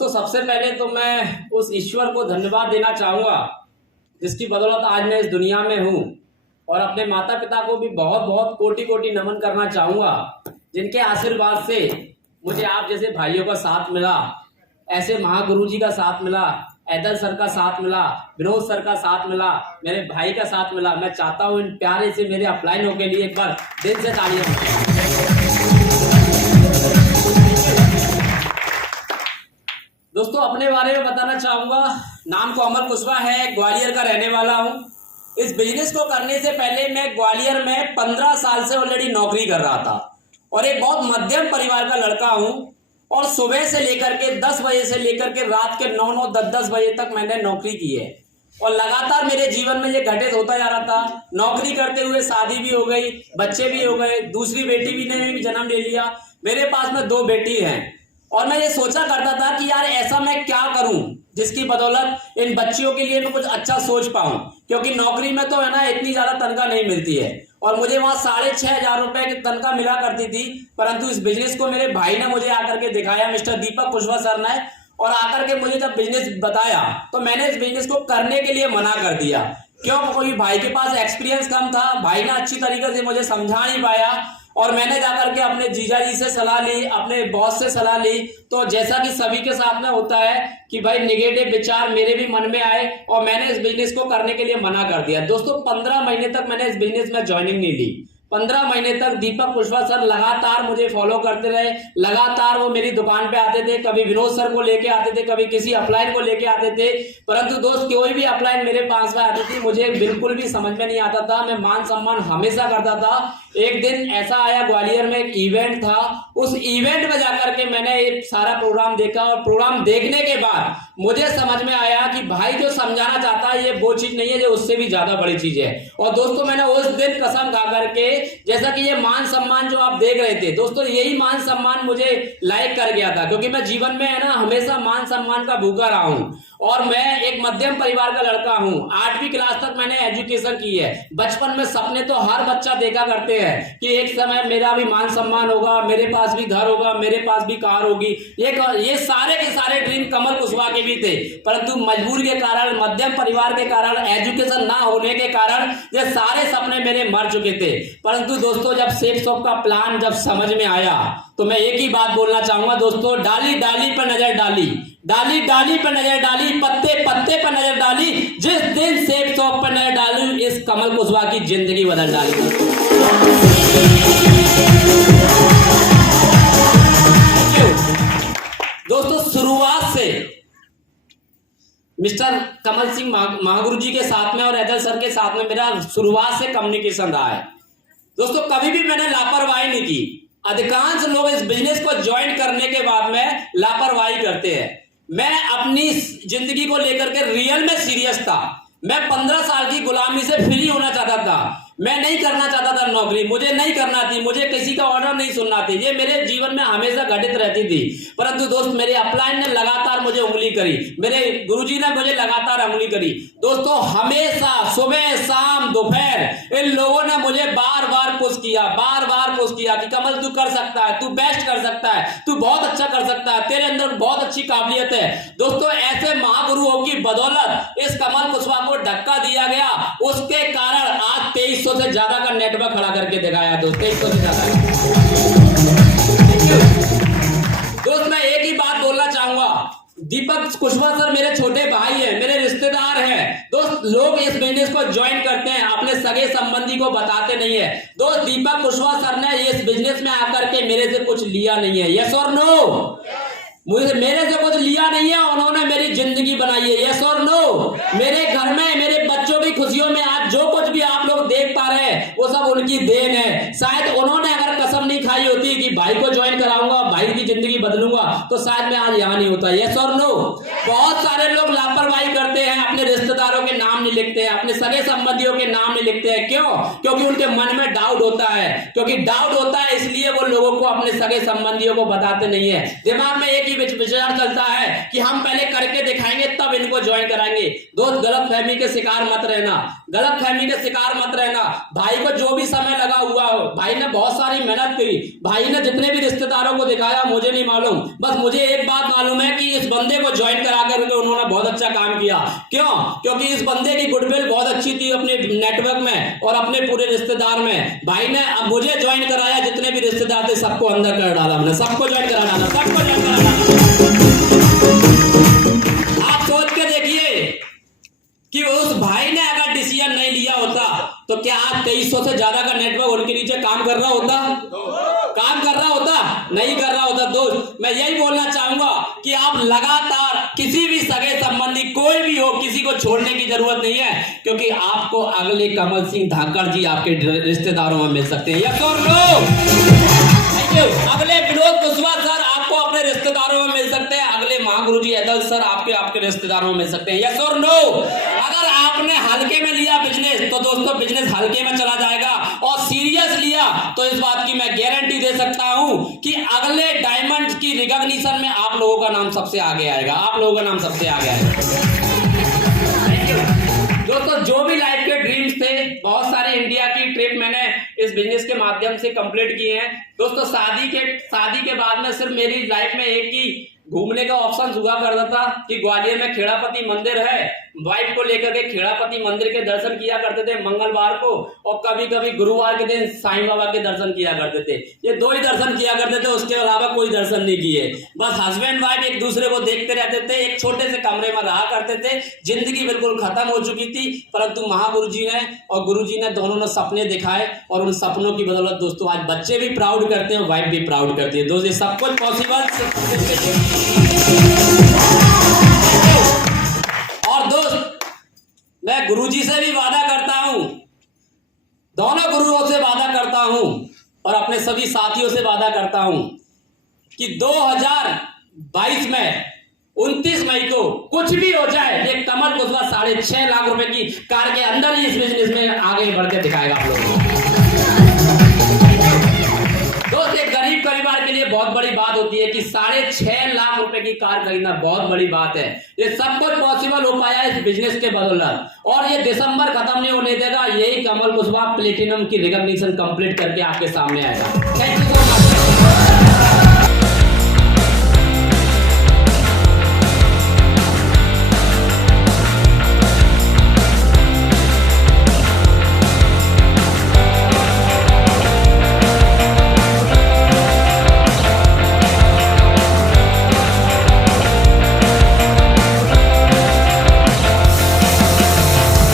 दोस्तों सबसे पहले तो मैं उस ईश्वर को धन्यवाद देना चाहूँगा जिसकी बदौलत आज मैं इस दुनिया में हूँ, और अपने माता पिता को भी बहुत बहुत कोटि कोटि नमन करना चाहूँगा जिनके आशीर्वाद से मुझे आप जैसे भाइयों का साथ मिला, ऐसे महागुरु जी का साथ मिला, ऐदल सर का साथ मिला, विनोद सर का साथ मिला, मेरे भाई का साथ मिला। मैं चाहता हूँ इन प्यारे से मेरे अपलाइनों के लिए एक बार दिल से तालियां। दोस्तों अपने बारे में बताना चाहूंगा, नाम को अमर कुशवाहा है, ग्वालियर का रहने वाला हूं। इस बिजनेस को करने से पहले मैं ग्वालियर में 15 साल से ऑलरेडी नौकरी कर रहा था और एक बहुत मध्यम परिवार का लड़का हूं। और सुबह से लेकर के 10 बजे से लेकर के रात के 9-9, 10-10 बजे तक मैंने नौकरी की है और लगातार मेरे जीवन में ये घटित होता जा रहा था। नौकरी करते हुए शादी भी हो गई, बच्चे भी हो गए, दूसरी बेटी भी ने भी जन्म ले लिया। मेरे पास में 2 बेटी हैं और मैं ये सोचा करता था कि यार ऐसा मैं क्या करूं जिसकी बदौलत इन बच्चियों के लिए मैं कुछ अच्छा सोच पाऊं, क्योंकि नौकरी में तो है ना इतनी ज्यादा तनख्वाह नहीं मिलती है और मुझे वहां 6,500 रुपए की तनख्वाह मिला करती थी। परंतु इस बिजनेस को मेरे भाई ने मुझे आकर के दिखाया, मिस्टर दीपक कुशवाहा सर ने, और आकर के मुझे जब बिजनेस बताया तो मैंने इस बिजनेस को करने के लिए मना कर दिया। क्यों? क्योंकि भाई के पास एक्सपीरियंस कम था, भाई ने अच्छी तरीके से मुझे समझा नहीं पाया और मैंने जाकर के अपने जीजा जी से सलाह ली, अपने बॉस से सलाह ली। तो जैसा कि सभी के साथ में होता है कि भाई निगेटिव विचार मेरे भी मन में आए और मैंने इस बिजनेस को करने के लिए मना कर दिया। दोस्तों 15 महीने तक मैंने इस बिजनेस में ज्वाइनिंग नहीं ली। 15 महीने तक दीपक कुशवाहा सर लगातार मुझे फॉलो करते रहे, लगातार वो मेरी दुकान पे आते थे, कभी विनोद सर को लेके आते थे, कभी किसी अपलाइन को लेके आते थे। परंतु दोस्त कोई भी अपलाइन मेरे पास में आती थी मुझे बिल्कुल भी समझ में नहीं आता था, मैं मान सम्मान हमेशा करता था। एक दिन ऐसा आया, ग्वालियर में एक इवेंट था, उस इवेंट में जाकर के मैंने एक सारा प्रोग्राम देखा और प्रोग्राम देखने के बाद मुझे समझ में आया कि भाई जो समझाना चाहता है ये वो चीज नहीं है, जो उससे भी ज्यादा बड़ी चीज है। और दोस्तों मैंने उस दिन कसम खा करके, जैसा कि ये मान सम्मान जो आप देख रहे थे दोस्तों, यही मान सम्मान मुझे लायक कर गया था, क्योंकि मैं जीवन में है ना हमेशा मान सम्मान का भूखा रहा हूं और मैं एक मध्यम परिवार का लड़का हूं। 8वीं क्लास तक मैंने एजुकेशन की है। बचपन में सपने तो हर बच्चा देखा करते हैं कि एक समय मेरा भी मान सम्मान होगा, मेरे पास भी घर होगा, मेरे पास भी कार होगी। ये सारे के सारे ड्रीम कमल कुशवाहा के भी थे, परंतु मजबूरी के कारण, मध्यम परिवार के कारण, एजुकेशन ना होने के कारण ये सारे सपने मेरे मर चुके थे। परंतु दोस्तों जब शेप शॉप का प्लान जब समझ में आया तो मैं एक ही बात बोलना चाहूंगा दोस्तों, डाली डाली पर नजर डाली, डाली डाली पर नजर डाली, पत्ते पत्ते पर नजर डाली, जिस दिन शेप शॉप पर नजर डाली इस कमल कुशवाहा की जिंदगी बदल डाली। दोस्तों शुरुआत से मिस्टर कमल सिंह महागुरु जी के साथ में और ऐदल सर के साथ में मेरा शुरुआत से कम्युनिकेशन रहा है। दोस्तों कभी भी मैंने लापरवाही नहीं की। अधिकांश लोग इस बिजनेस को ज्वाइन करने के बाद में लापरवाही करते हैं। मैं अपनी जिंदगी को लेकर के रियल में सीरियस था। मैं 15 साल की गुलामी से फ्री होना चाहता था। मैं नहीं करना चाहता था नौकरी, मुझे नहीं करना थी, मुझे किसी का ऑर्डर नहीं सुनना थी। ये मेरे जीवन में हमेशा घटित रहती थी। परंतु दोस्त मेरे अपलाइन ने लगातार मुझे उंगली करी, मेरे गुरुजी ने मुझे लगातार उंगली करी। दोस्तों हमेशा सुबह शाम दोपहर इन लोगों ने मुझे बार बार पुश किया, बार बार पुश किया कि कमल तू कर सकता है, तू बेस्ट कर सकता है, तू बहुत अच्छा कर सकता है, तेरे अंदर बहुत अच्छी काबिलियत है। दोस्तों ऐसे महागुरुओं की बदौलत इस कमल कुशवाहा को धक्का दिया गया, उसके कारण आज 2300 से ज्यादा का नेटवर्क खड़ा करके दिखाया। दोस्त 2300 से ज्यादा। दोस्त मैं एक ही बात बोलना चाहूंगा, दीपक कुशवाहा सर मेरे छोटे भाई हैं, मेरे रिश्तेदार हैं। दोस्त लोग इस बिजनेस को ज्वाइन करते हैं, अपने सगे संबंधी को बताते नहीं है। दोस्त दीपक कुशवाहा सर ने इस बिजनेस में आकर के मेरे से कुछ लिया नहीं है, यस और नो? मुझे मेरे से कुछ लिया नहीं है, उन्होंने मेरी जिंदगी बनाई है, यस और नो? मेरे घर में मेरे बच्चों की खुशियों में आज जो कुछ भी आप लोग देख पा रहे हैं वो सब उनकी देन है। शायद उन्होंने अगर कसम नहीं खाई होती कि भाई को ज्वाइन कराऊंगा, भाई की जिंदगी बदलूंगा, तो शायद मैं आज यहाँ नहीं होता, यस और नो? बहुत सारे लोग लापरवाही करते हैं, अपने रिश्तेदारों के नाम नहीं लिखते हैं, अपने सगे संबंधियों के नाम नहीं लिखते हैं। क्यों? क्योंकि उनके मन में डाउट होता है, क्योंकि डाउट होता है इसलिए वो लोगों को, अपने सगे संबंधियों को बताते नहीं है। दिमाग में एक ही विचार चलता है कि हम पहले करके दिखाएंगे तब इनको ज्वाइन कराएंगे। दोस्त, गलत फहमी के शिकार मत रहना, गलत फहमी के शिकार मत रहना। भाई को जो भी समय लगा हुआ हो, भाई ने बहुत सारी मेहनत की, भाई ने जितने भी रिश्तेदारों को दिखाया मुझे नहीं मालूम, बस मुझे एक बात मालूम है कि इस बंदे को ज्वाइन करा करके उन्होंने बहुत अच्छा काम किया। क्यों? क्योंकि इस बंदे की गुडविल बहुत अच्छी थी अपने नेटवर्क में और अपने पूरे रिश्तेदार में। भाई ने अब मुझे ज्वाइन कराया, जितने भी रिश्तेदार थे सबको अंदर कर डाला, हमने सबको ज्वाइन करा डाला, सबको ज्वाइन करा डाला। आप सोच के देखिए कि उस भाई ने अगर डिसीजन नहीं लिया होता तो क्या आज 2300 से ज्यादा का नेटवर्क उनके नीचे काम कर रहा होता? काम कर रहा होता? नहीं कर रहा होता। दोस्त, मैं यही बोलना चाहूंगा कि आप लगातार किसी भी सगे संबंधी कोई भी हो, किसी को छोड़ने की जरूरत नहीं है, क्योंकि आपको अगले कमल सिंह धाकड़ जी आपके रिश्तेदारों में मिल सकते हैं। यस और नो? अगले विनोद कुशवाहा सर आपको अपने रिश्तेदारों में मिल सकते हैं, अगले महागुरु जी ऐदल सर आपके रिश्तेदारों में मिल सकते हैं। यस और नो? अगर आपने हल्के में लिया बिजनेस तो दोस्तों बिजनेस हल्के में चला जाएगा, और सीरियस लिया तो इस बात की मैं गारंटी दे सकता हूं कि अगले डायमंड की रिकॉग्निशन में आप लोगों का नाम सबसे आगे आएगा, आप लोगों का नाम सबसे आगे आएगा। दोस्तों, जो भी लाइफ के ड्रीम्स थे, बहुत सारे इंडिया की ट्रिप मैंने इस बिजनेस के माध्यम से कंप्लीट किए हैं। दोस्तों, शादी के बाद में सिर्फ मेरी लाइफ में एक ही घूमने का ऑप्शन हुआ करता था कि ग्वालियर में खेड़ापति मंदिर है, वाइफ को लेकर के खेड़ापति मंदिर के दर्शन किया करते थे मंगलवार को, और कभी कभी गुरुवार के दिन साईं बाबा के दर्शन किया करते थे। ये दो ही दर्शन किया करते थे, उसके अलावा कोई दर्शन नहीं किए। बस हस्बैंड वाइफ एक दूसरे को देखते रहते थे, एक छोटे से कमरे में रहा करते थे। जिंदगी बिल्कुल खत्म हो चुकी थी, परंतु महागुरु जी ने और गुरु जी ने दोनों ने सपने दिखाए, और उन सपनों की बदौलत दोस्तों आज बच्चे भी प्राउड करते हैं, वाइफ भी प्राउड करती है। दोस्तों, ये सब कुछ पॉसिबल। और दोस्त, मैं गुरुजी से भी वादा करता हूं, दोनों गुरुओं से वादा करता हूं, और अपने सभी साथियों से वादा करता हूं कि 2022 में 29 मई को कुछ भी हो जाए, ये कमल कुशवाहा 6.5 लाख रुपए की कार के अंदर ही इस बिजनेस में आगे बढ़ के दिखाएगा आप लोगों को। दोस्त, एक गरीब परिवार के लिए बहुत बड़ी बात होती है कि 6.5 लाख रुपए की कार खरीदना बहुत बड़ी बात है। ये सब कुछ पॉसिबल हो पाया इस बिजनेस के बदौलत, और ये दिसंबर खत्म नहीं होने देगा। यही कमल कुशवाहा प्लेटिनम की रिकॉग्निशन कंप्लीट करके आपके सामने आएगा। Thank you so much.